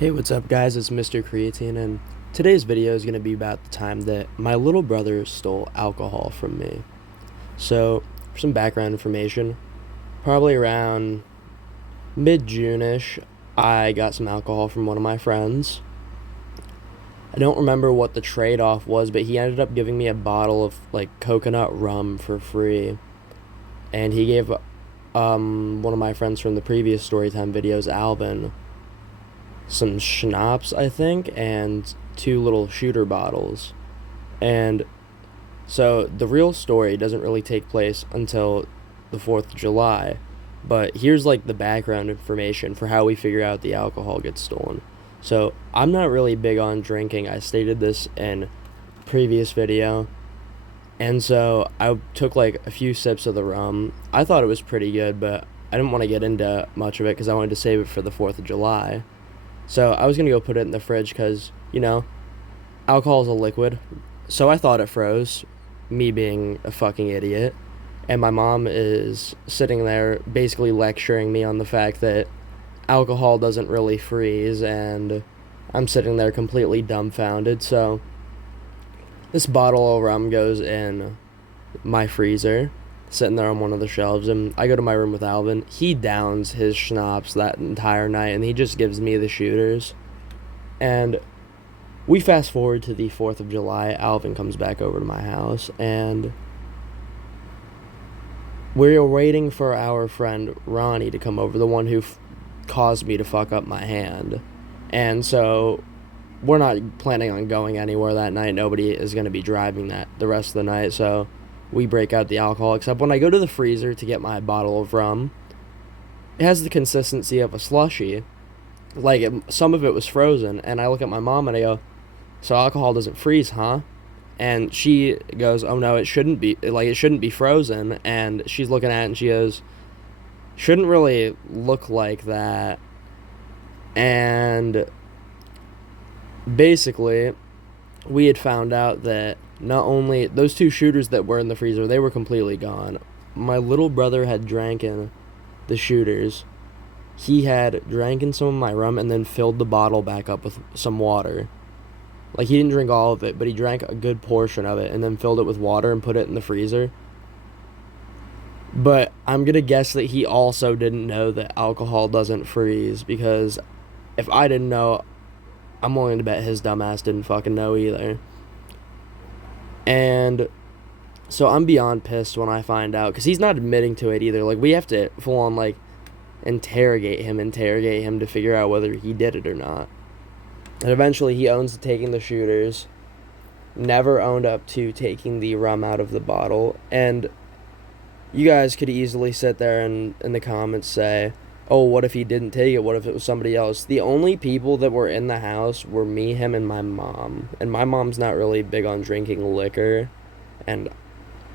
Hey, what's up, guys? It's Mr. Creatine, and today's video is going to be about the time that my little brother stole alcohol from me. So, for some background information, probably around mid-June-ish, I got some alcohol from one of my friends. I don't remember what the trade-off was, but he ended up giving me a bottle of, coconut rum for free. And he gave, one of my friends from the previous Storytime videos, Alvin, some schnapps, I think, and two little shooter bottles. And so the real story doesn't really take place until the 4th of July. But here's the background information for how we figure out the alcohol gets stolen. So I'm not really big on drinking. I stated this in previous video. And so I took a few sips of the rum. I thought it was pretty good, but I didn't want to get into much of it because I wanted to save it for the 4th of July. So I was going to go put it in the fridge because, alcohol is a liquid. So I thought it froze, me being a fucking idiot. And my mom is sitting there basically lecturing me on the fact that alcohol doesn't really freeze, and I'm sitting there completely dumbfounded. So this bottle of rum goes in my freezer, sitting there on one of the shelves, and I go to my room with Alvin. He downs his schnapps that entire night, and he just gives me the shooters. And we fast forward to the 4th of July. Alvin comes back over to my house, and we're waiting for our friend Ronnie to come over, the one who caused me to fuck up my hand. And so we're not planning on going anywhere that night. Nobody is going to be driving the rest of the night, so we break out the alcohol, except when I go to the freezer to get my bottle of rum, it has the consistency of a slushie. Some of it was frozen, and I look at my mom and I go, "So alcohol doesn't freeze, huh?" And she goes, "Oh no, it shouldn't be, it shouldn't be frozen." And she's looking at it and she goes, "Shouldn't really look like that." And basically, we had found out that not only those two shooters that were in the freezer, they were completely gone. My little brother had drank the shooters. He had drank some of my rum and then filled the bottle back up with some water. He didn't drink all of it, but he drank a good portion of it and then filled it with water and put it in the freezer. But I'm going to guess that he also didn't know that alcohol doesn't freeze, because if I didn't know, I'm willing to bet his dumbass didn't fucking know either. And so I'm beyond pissed when I find out, because he's not admitting to it either. We have to full on interrogate him to figure out whether he did it or not. And eventually he owns to taking the shooters, never owned up to taking the rum out of the bottle. And you guys could easily sit there and in the comments say, "Oh, what if he didn't take it? What if it was somebody else?" The only people that were in the house were me, him, and my mom. And my mom's not really big on drinking liquor, and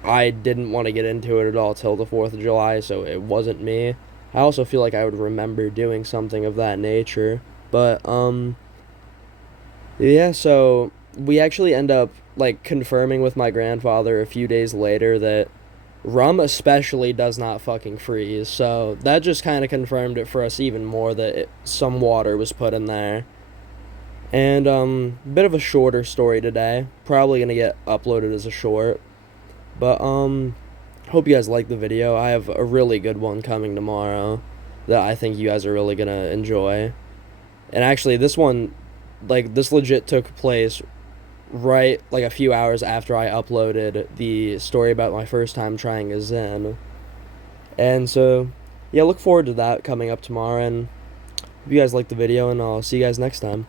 I didn't want to get into it at all till the 4th of July, so it wasn't me. I also feel like I would remember doing something of that nature. But, yeah, so we actually end up, confirming with my grandfather a few days later that rum especially does not fucking freeze. So that just kind of confirmed it for us even more that some water was put in there. And bit of a shorter story today, probably gonna get uploaded as a short. But hope you guys like the video. I have a really good one coming tomorrow that I think you guys are really gonna enjoy. And actually, this one, this legit took place right a few hours after I uploaded the story about my first time trying a Zyn. And so yeah, look forward to that coming up tomorrow, and hope you guys like the video, and I'll see you guys next time.